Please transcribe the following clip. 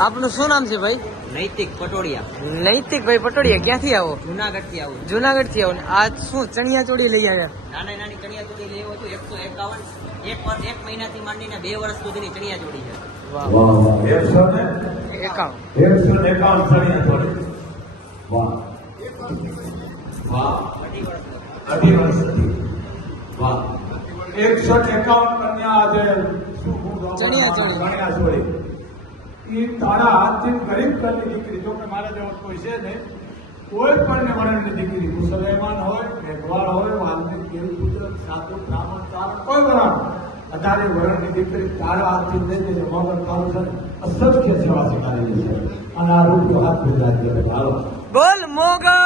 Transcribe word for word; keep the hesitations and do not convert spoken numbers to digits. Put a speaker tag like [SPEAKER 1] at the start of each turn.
[SPEAKER 1] આપનું શું નામ છે ભાઈ?
[SPEAKER 2] નૈતિક પટોડિયા.
[SPEAKER 1] નૈતિક ભાઈ પટોડિયા. ક્યાંથી આવો?
[SPEAKER 2] જુનાગઢ થી આવું.
[SPEAKER 1] જુનાગઢ થી આવો ને આજ શું ચણિયા ચોળી લઈ આવ્યા?
[SPEAKER 2] નાની નાની ચણિયા ચોળી લેવો હતું એકસો એકાવન. એક વર્ષ એક મહિનાથી માંડીને બે વર્ષ સુધીની ચણિયા ચોળી છે.
[SPEAKER 1] વાહ
[SPEAKER 3] વાહ વાહ એકસો ને
[SPEAKER 1] એકાવન
[SPEAKER 3] એકસો ને એકાવન ચણિયા ચોળી. વાહ વાહ
[SPEAKER 2] અઢી વર્ષ.
[SPEAKER 3] અઢી વર્ષથી વાહ એકસો ને એકાવન કન્યા આજે શું હું
[SPEAKER 1] ચણિયા ચોળી.
[SPEAKER 3] ચણિયા ચોળી એ તારા હાથથી ગરીબ ઘરની દીકરી, જો કે મારા જેવો કોઈ છે ને, કોઈ પણ ને વરણની દીકરી, મુસલમાન હોય, મેઘવાળ હોય, વાલ્મીક, દેવપુત્ર, સાધુ, બ્રાહ્મણ, ચારણ, કોઈ વરણ અઢારે વરણની દીકરી તારા હાથથી લઈ જઈને મગર તારું છે ને અસંખ્ય સેવા શીખાડી છે. અને આ રૂપિયો હાથ ભેગા હાલો
[SPEAKER 1] બોલ મોગલ.